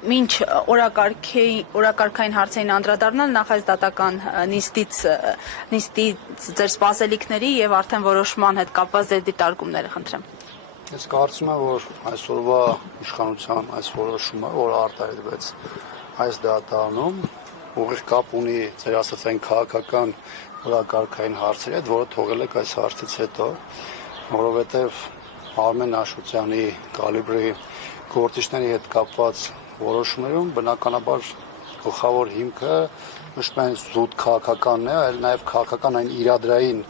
մինչ օրակարգային հարցերին անդրադառնալ, նախ այս դատական նիստից ձեր սպասելիքների եւ արդեն որոշման հետ կապված ձեր դիտարկումները խնդրեմ։ Ես կարծում եմ, որ այսօրվա իշխանության այս որոշումը, որը արտահայտվեց այս դատարանում, ուղիղ կապ ունի ձեր ասած այն քաղաքական օրակարգային հարցերի հետ, որը թողել եք այս հարցից հետո, որովհետև Արմեն Աշոտյանի կալիբրի գործիչների հետ կապված որոշումներում բնականաբար գլխավոր հիմքը ոչ միայն զուտ քաղաքականն է, այլ նաև քաղաքական այն իրադրային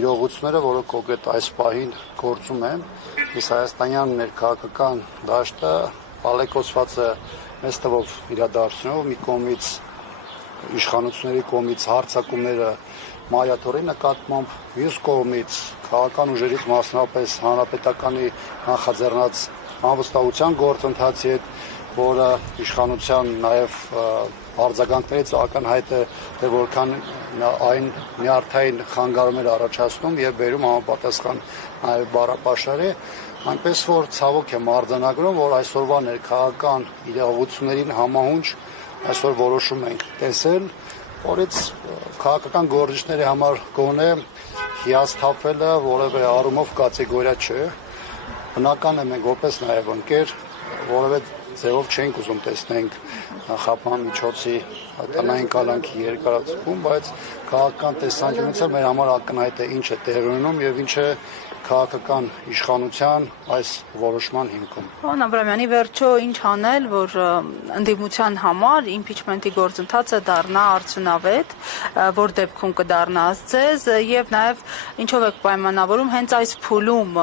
իրողությունները, որը կոնկրետ այս պահին գործում են, իսկ հայաստանյան ներքաղաքական դաշտը ալեկոծված է մեծ թվով իրադարձությունով, մի կողմից իշխանությունների կողմից հարձակումները մայաթորի նկատմամբ, մյուս կողմից քաղաքական ուժերից մասնապես հանրապետականի նախաձեռնած անվստահության գործընթացի հետ, որը իշխանության նաև արձագանքներից ակնհայտ է, թե որքան այն նյարդային խանգարումներ առաջացնում եւ բերում համապատասխան նաև բառապաշարի, այնպես որ ցավոք եմ արձանագրում, որ այսօրվա ներքաղաքական իրողություններին համահունչ այսօր որոշում ենք տեսել, որից քաղաքական գործիչների համար գոնե հիասթափվելը որևէ առումով կատեգորիա չէ։ Բնական է մենք որպես նաև ընկեր, որևէ ձևով չենք ուզում տեսնենք նախապան միջոցի տնային կալանքի երկարացում, բայց քաղաքական տեսանկյունից մեր համար ակնհայտ է ինչ է տեղի ունենում եւ ինչ է քաղաքական իշխանության այս որոշման հիմքում։ Պարոն Աբրամյանի, վերջո ինչ անել, որ ընդդիմության համար իմպիչմենտի գործընթացը դառնա արդյունավետ, որ դեպքում կդառնա ձեզ եւ նաեւ ինչով եք պայմանավորում հենց այս փուլում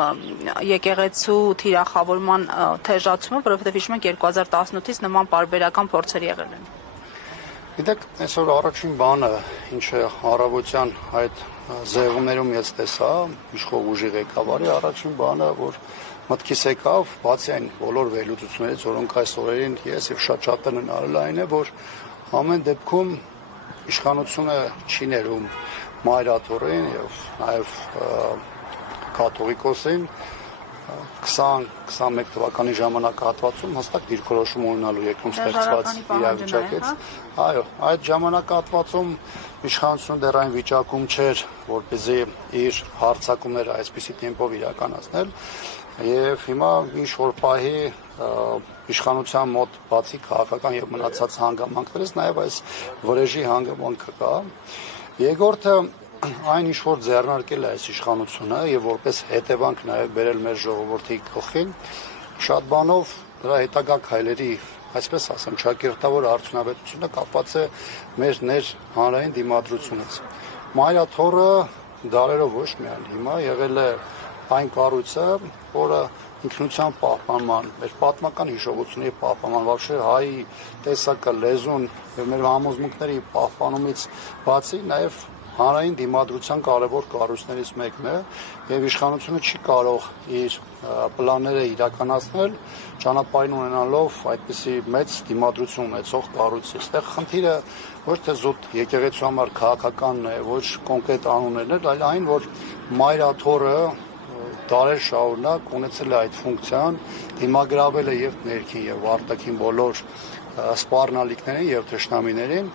եկեղեցու թիրախավորման թեժացումը, որովհետեւ հիշում ենք 2018-ից նման պարբերական փորձեր եղել են։ Գիտեք, այսօր առաջին բանը, ինչը առավոտյան այդ զեղումներում ես տեսա, իշխող ուժի ղեկավարի առաջին բանը, որ մտքիս եկավ, բացի այն բոլոր վերլուծություններից, որոնք այս օրերին ես եւ շատ շատերն արել այն է, որ ամեն դեպքում իշխանությունը չի ներում մայրաթորին եւ նաեւ կաթողիկոսին 20-21 թվականի ժամանակահատվածում հստակ դիրքորոշում ունենալու երկրում ստեղծված իրավիճակից։ Այո, այդ ժամանակահատվածում իշխանությունը դեռ այն վիճակում չէր, որպեսզի իր հարձակումները այսպիսի տեմպով իրականացնել, եւ հիմա ինչ որ պահի իշխանության մոտ բացի քաղաքական եւ մնացած հանգամանքներից նաեւ այս վրեժի հանգամանքը կա։ Երկրորդը այն ինչ որ ձեռնարկել է այս իշխանությունը եւ որպես հետևանք նաեւ բերել մեր ժողովրդի գլխին, շատ բանով դրա հետագա քայլերի, այսպես ասեմ, ճակերտավոր արդյունավետությունը կապված է մեր հանրային դիմադրությունից։ Մայրաթորը դարերով ոչ միայն հիմա եղել է այն կառույցը, որը ինքնության պահպանման, մեր պատմական հիշողությունների պահպանման, вообще հայ տեսակը, լեզուն եւ մեր համոզմունքների պահպանումից բացի նաեւ հանրային դիմադրության կարևոր կառույցներից մեկն է եւ իշխանությունը չի կարող իր պլանները իրականացնել ճանապարհին ունենալով այդպիսի մեծ դիմադրություն ունեցող կառույցի։ Այստեղ խնդիրը ոչ թե զուտ եկեղեցու համար քաղաքականն է, ոչ կոնկրետ անուններն, այլ այն, որ մայրաթորը դարեր շարունակ ունեցել է այդ ֆունկցիան, դիմագրավել է եւ ներքին եւ արտաքին բոլոր սպառնալիքներին եւ թշնամիներին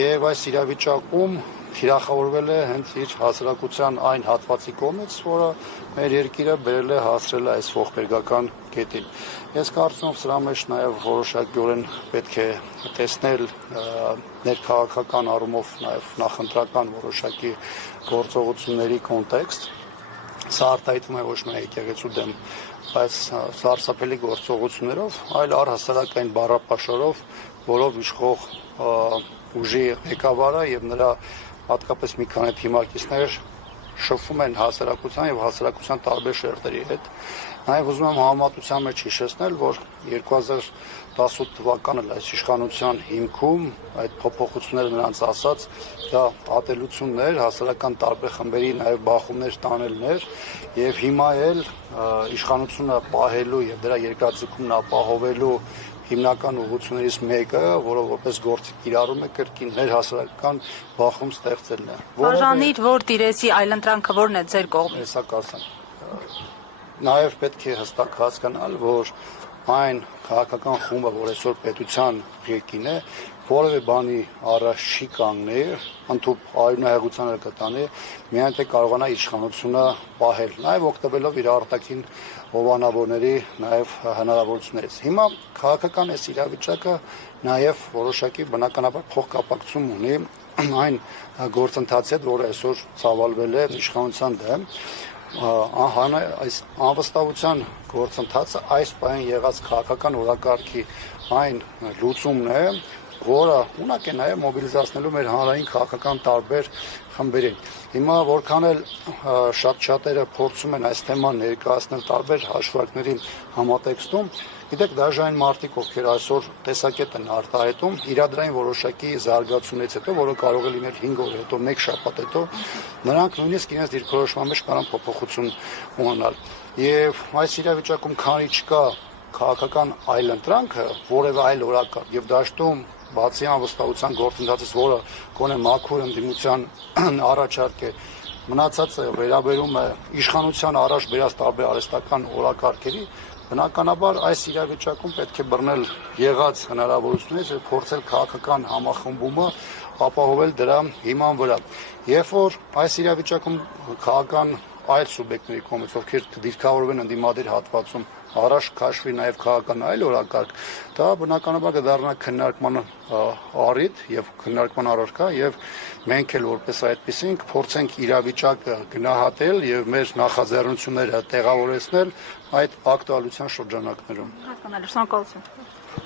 եւ այս իրավիճակում թիրախավորվել է հենց իր հասարակության այն հատվածի կողմից, որը մեր երկիրը բերել է հասրել այս ողբերգական կետին։ Ես կարծում եմ սրա մեջ նաև որոշակիորեն պետք է տեսնել ներքաղաքական առումով նաև նախընտրական որոշակի գործողությունների կոնտեքստ։ Սա արտահայտվում է ոչ միայն եկեղեցու դեմ, բայց սարսափելի գործողություններով, այլ առհասարակ այն բառապաշարով, որով իշխող ուժի ղեկավարը եւ նրա հատկապես մի քանի թիմակիցներ շփվում են հասարակության եւ հասարակության տարբեր շերտերի հետ։ Նաեւ ուզում եմ համեմատության մեջ հիշեցնել, որ 2018 թվականն այս իշխանության հիմքում այդ փոփոխությունները նրանց ասած դա ատելություններ, հասարակական տարբեր խմբերի նաեւ բախումներ տանելներ եւ հիմա էլ իշխանությունը պահելու եւ դրա երկրաձգումն ապահովելու հիմնական ուղղություններից մեկը, որը որպես գործիք կիրառում է կրկին ներհասարական բախում ստեղծելն է։ Բաժանիր, որ տիրեցի այլընտրանքը որն է ձեր կողմից։ Հեսա կարծեմ։ Նաև պետք է հստակ հասկանալ, որ այն քաղաքական խումբը, որ այսօր պետության ղեկին է, որևէ բանի առաջ չի կանգնի, ընդհանուր արյունահեղության կտանի, միայն թե կարողանա իշխանությունը պահել, նաև օգտվելով իր արտաքին հովանավորների նաև հնարավորություններից։ Հիմա քաղաքական այս իրավիճակը նաև որոշակի բնականաբար փոխկապակցություն ունի այն գործընթացի հետ, որը այսօր ծավալվել է իշխանության դեմ, այս անվստահության գործընթացը այս պահին եղած քաղաքական օրակարգի այն լուծումն է, որը ունակ է նաև մոբիլիզացնելու մեր հանրային քաղաքական տարբեր խմբերին։ Հիմա որքան էլ շատ-շատերը փորձում են այս թեման ներկայացնել տարբեր հաշվարկների համատեքստում, գիտեք, դաժե այն մարդիկ, ովքեր այսօր տեսակետ են արտահայտում իրադրային որոշակի զարգացումներից հետո, որը կարող է լինել 5 օր հետո, 1 շաբաթ հետո, նրանք նույնիսկ իրենց դիրքորոշման մեջ կարող են փոփոխություն ունենալ։ Եվ այս իրավիճակում քանի չկա քաղաքական այլընտրանքը, որևէ այլ օրակարգ եւ դաշտում բացի անվստահության գործընթացից, որը գոնե մաքուր ընդդիմության առաջարկ է, մնացածը վերաբերում է իշխանության առաջ բերած տարբեր արհեստական օրակարգերի, բնականաբար այս իրավիճակում պետք է բռնել եղած հնարավորություններից եւ փորձել քաղաքական համախմբումը ապահովել դրա հիման վրա։ Երբ որ այս իրավիճակում քաղաքական այլ սուբյեկտների կողմից, ովքեր դիրքավորվեն ընդդիմադիր հատվածում, առաջ քաշվի նաև քաղաքական այլ օրակարգ, դա բնականաբար կդառնա քննարկման առիթ եւ քննարկման առարկա եւ մենք էլ որպես այդպեսինք փորձենք իրավիճակը գնահատել եւ մեր նախաձեռնությունները տեղավորեցնել այդ ակտուալության շրջանակներում։ Հասկանալի, շնորհակալություն։